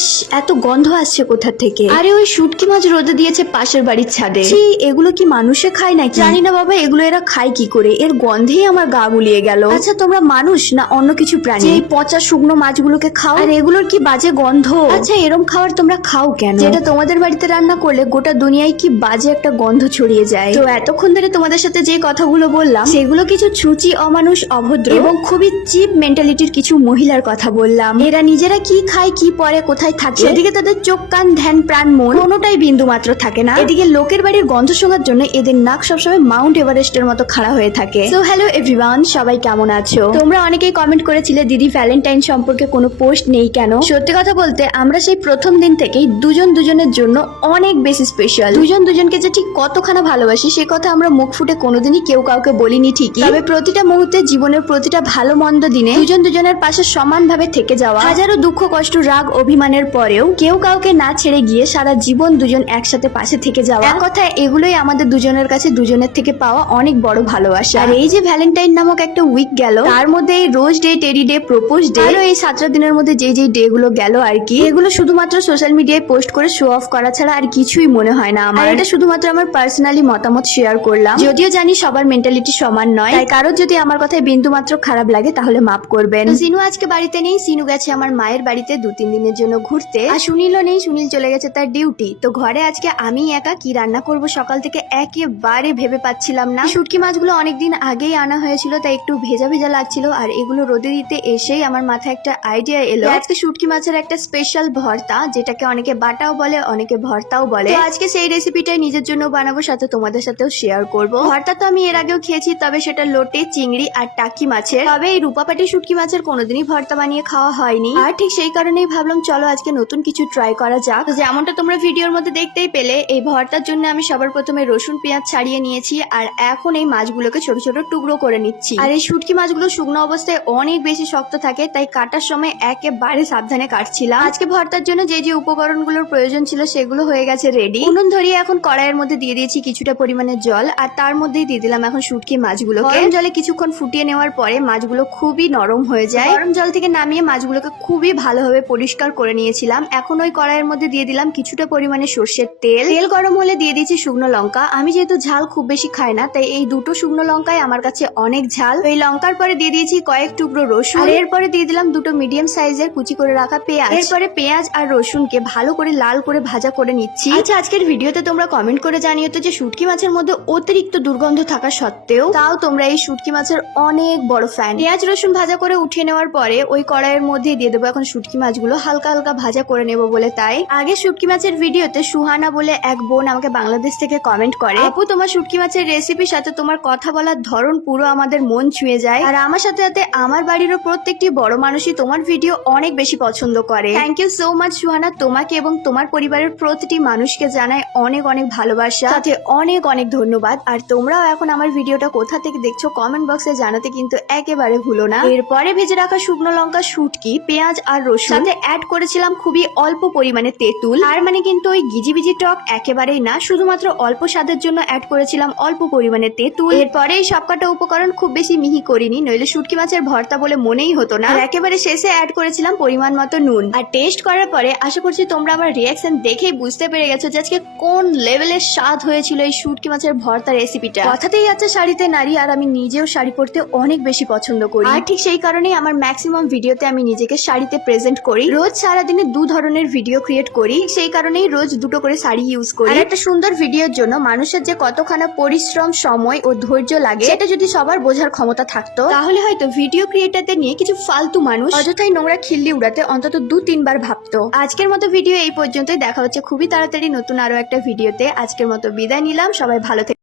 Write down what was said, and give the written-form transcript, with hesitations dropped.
ইস, এত গন্ধ আসছে কোথা থেকে? আরে ওই শুটকি মাছ রোদে দিয়েছে পাশের বাড়ির ছাদে। এগুলো কি মানুষে খায় নাকি? জানি না বাবা, এগুলো এরা খায় কি করে? এর গন্ধেই আমার গা গুলিয়ে গেল। আচ্ছা, তোমরা মানুষ না অন্য কিছু প্রাণী? এই পচা শুকনো মাছগুলোকে খাও, আর এগুলোর কি বাজে গন্ধ। আচ্ছা, এরম খাবার তোমরা খাও কেন? যেটা তোমাদের বাড়িতে রান্না করলে গোটা দুনিয়ায় কি বাজে একটা গন্ধ ছড়িয়ে যায়। তো এতক্ষণ ধরে তোমাদের সাথে যে কথাগুলো বললাম সেগুলো কিছু ছুঁচি, অমানুষ, অভদ্র এবং খুবই চিপ মেন্টালিটির কিছু মহিলার কথা বললাম। এরা নিজেরা কি খায়, কি পরে, কোথায় থাকে, এদিকে তাদের চোখ, কান, ধ্যান, প্রাণ, মন কোনোটাই বিন্দু মাত্র থাকে না। এদিকে লোকের বাড়ির গন্ধ শোঙার জন্য এদের নাক সবসময় মাউন্ট এভারেস্টের মতো খাড়া হয়ে থাকে। সো হ্যালো এভরিওয়ান, সবাই কেমন আছো? তোমরা অনেকেই কমেন্ট করেছিলে দিদি ভ্যালেন্টাইন সম্পর্কে কোনো পোস্ট নেই কেন। সত্যি কথা বলতে আমরা সেই প্রথম দিন থেকেই দুজন দুজনের জন্য অনেক বেশি স্পেশাল। দুজন দুজনকে যে ঠিক কতখানা ভালোবাসি সে কথা আমরা মুখ ফুটে কোনোদিনই কেউ কাউকে বলিনি ঠিকই, তবে প্রতিটা মুহূর্তে জীবনের প্রতিটা ভালো মন্দ দিনে দুজন দুজনের পাশে সমানভাবে থেকে যাওয়া, হাজারো দুঃখ, কষ্ট, রাগ, অভিমানের পরেও কেউ কাউকে না ছেড়ে গিয়ে সারা জীবন দুজন একসাথে পাশে থেকে যাওয়া, এক কথায় এগুলোই আমাদের দুজনের কাছে দুজনের থেকে পাওয়া অনেক বড় ভালোবাসা। আর এই যে ভ্যালেন্টাইন নামক একটা উইক গেল, তার মধ্যে এই রোজ ডে, টেরি ডে, প্রপোজ ডে, আরো এই 7টা দিনের মধ্যে যেই ডে গুলো গেল আর কি, এগুলো শুধুমাত্র সোশ্যাল মিডিয়ায় পোস্ট করে শো অফ করা ছাড়া আর কিছুই মনে হয় না আমার। এটা শুধুমাত্র আমার পার্সোনালি মতামত শেয়ার করলাম, যদিও জানি সবার মেন্টালিটি সমান নয়, তাই কারোর যদি আমার কথায় বিন্দু মাত্র খারাপ লাগে তাহলে মাফ করবেন। সিনু আজকে বাড়িতে নেই, সিনু গেছে আমার মায়ের বাড়িতে 2-3 দিনের জন্য ঘুরতে, আর সুনীলও নেই, সুনীল চলে গেছে তার ডিউটি। তো ঘরে আজকে আমি একা কি রান্না করব সকাল থেকে একেবারে ভেবে পাচ্ছিলাম না। শুটকি মাছগুলো অনেকদিন আগেই আনা হয়েছিল, তাই একটু ভেজা ভেজা লাগছিল, আর এগুলো রোদে দিতে এসেই আমার মাথায় একটা আইডিয়া এলো, আজকে শুটকি মাছের একটা স্পেশাল ভর্তা, যেটাকে অনেকে বাটাও বলে, অনেকে ভর্তাও বলে। তো আজকে সেই রেসিপিটাই নিজের জন্য বানাবো, সাথে তোমাদের সাথেও শেয়ার করব। ভর্তা তো আমি এর আগেও খেয়েছি, তবে সেটা লোটে, চিংড়ি আর টাকি মাছের, তবে এই রূপাপাটি শুটকি মাছের কোনোদিনই ভর্তা বানিয়ে খাওয়া হয়নি। আর ঠিক সেই কারণেই ভাবলাম চলো আজকে নতুন কিছু ট্রাই করা যাক। যেমনটা তোমরা ভিডিওর মধ্যে দেখতেই পেলে, এই ভর্তার জন্য আমি সবার প্রথমে রসুন পেঁয়াজ ছাড়িয়ে নিয়েছি, আর এখন এই মাছগুলোকে ছোট ছোট টুকরো করে নিচ্ছি। আর এই শুটকি মাছগুলো শুকনো অবস্থায় অনেক বেশি শক্ত থাকে, তাই কাটার সময় একেবারে সাবধানে কাটছিলাম। আজকে ভর্তার জন্য যে যে উপকরণগুলোর প্রয়োজন ছিল সেগুলো হয়ে গেছে রেডি। উনুন ধরিয়ে এখন কড়াইয়ের মধ্যে দিয়ে দিয়েছি কিছুটা পরিমাণে জল, আর তার মধ্যেই দিয়ে দিলাম এখন শুটকি মাছগুলোকে। গরম জলে কিছুক্ষণ ফুটিয়ে নেওয়ার পরে মাছগুলো খুবই নরম হয়ে যায়। গরম জল থেকে নামিয়ে মাছগুলোকে খুবই ভালোভাবে পরিষ্কার করে নিয়েছিলাম। এখন ওই কড়াইয়ের মধ্যে দিয়ে দিলাম কিছুটা পরিমাণে সর্ষের তেল। তেল গরম হলে দিয়ে দিয়েছি শুকনো লঙ্কা। আমি যেহেতু ঝাল খুব বেশি খাই না, তাই এই দুটো শুকনো লঙ্কাই আমার কাছে অনেক ঝাল। এই লঙ্কার পরে দিয়ে দিয়েছি কয়েক টুকরো রসুন, আর এরপরে দিয়ে দিলাম দুটো মিডিয়াম সাইজের কুচি করে রাখা পেঁয়াজ। এরপরে পেঁয়াজ আর রসুনকে ভালো করে লাল করে ভাজা করে নিচ্ছি। আচ্ছা, আজকের ভিডিওতে তোমরা কমেন্ট করে জানিও তো যে শুটকি মাছের মধ্যে অতিরিক্ত দুর্গন্ধ থাকা সত্ত্বেও তাও তোমরা এই শুটকি মাছের অনেক বড় ফ্যান। পেঁয়াজ রসুন ভাজা করে উঠিয়ে নেওয়ার পরে ওই কড়াইয়ের মধ্যে দিয়ে দেবো এখন শুটকি মাছগুলো, হালকা হালকা ভাজা করে নেবো বলে। তাই আগে শুটকি মাছের ভিডিওতে সুহানা বলে এক বোন আমাকে বাংলাদেশ থেকে কমেন্ট করে, আপু তোমার শুটকি মাছের রেসিপির সাথে তোমার কথা বলার ধরন পুরো আমাদের মন ছুঁয়ে যায়, আর আমার সাথে সাথে আমার বাড়িরও প্রত্যেকটি বড় মানুষই তোমার ভিডিও অনেক বেশি পছন্দ করে। Thank you so much Suhana, তোমাকে এবং তোমার পরিবারের প্রতিটি মানুষকে জানাই অনেক অনেক ভালোবাসা, সাথে অনেক অনেক ধন্যবাদ। আর তোমরাও এখন আমার ভিডিওটা কোথা থেকে দেখছো কমেন্ট বক্সে জানাতে কিন্তু একেবারে ভুলো না। এরপরে ভেজে রাখা শুকনো লঙ্কা, শুটকি, পেঁয়াজ আর রসুন সাথে অ্যাড করেছিলাম খুবই অল্প পরিমাণে তেঁতুল। আর মানে কিন্তু ওই গিজিবিজি টক একেবারেই না, শুধুমাত্র অল্প স্বাদের জন্য অ্যাড করেছিলাম অল্প পরিমাণে তেঁতুল। এরপরে এই সবকটা উপকরণ খুব বেশি মিহি করিনি, নইলে শুটকি মাছের ভর্তা বলে মনেই হতো না। আর একেবারে শেষে অ্যাড করেছিলাম পরিমাণ মতো নুন। আর টেস্ট করার পরে আশা করছি তোমরা আমার রিয়াকশন দেখেই বুঝতে পেরে গেছো যে আজকে কোন লেভেলের স্বাদ হয়েছিল এই শুটকি মাছের ভর্তা রেসিপিটা। কথাতেই আছে শাড়িতে নারী, আর আমি নিজেও শাড়ি পরতে অনেক বেশি পছন্দ করি, আর ঠিক সেই কারণেই আমার ম্যাক্সিমাম ভিডিওতে আমি নিজেকে শাড়িতে প্রেজেন্ট করি। রোজ সারাদিনে 2 ধরনের ভিডিও ক্রিয়েট করি, সেই কারণেই রোজ 2টো করে শাড়ি ইউজ করি। আর একটা সুন্দর ভিডিওর জন্য মানুষের যে কতখানা পরিশ্রম, সময় ও ধৈর্য লাগে সেটা যদি সবার বোঝার ক্ষমতা থাকতো, তাহলে হয়তো ভিডিও ক্রিয়েটারদের নিয়ে কিছু ফালতু মানুষ অযথাই নোংরা খিল্লি উড়াতে অন্তত 2-3 বার ভাবতো। আজকের মতো ভিডিও এই পর্যন্তই, দেখা হচ্ছে খুবই তাড়াতাড়ি নতুন আরো একটা ভিডিওতে। আজকের মতো বিদায় নিলাম, সবাই ভালো থেকে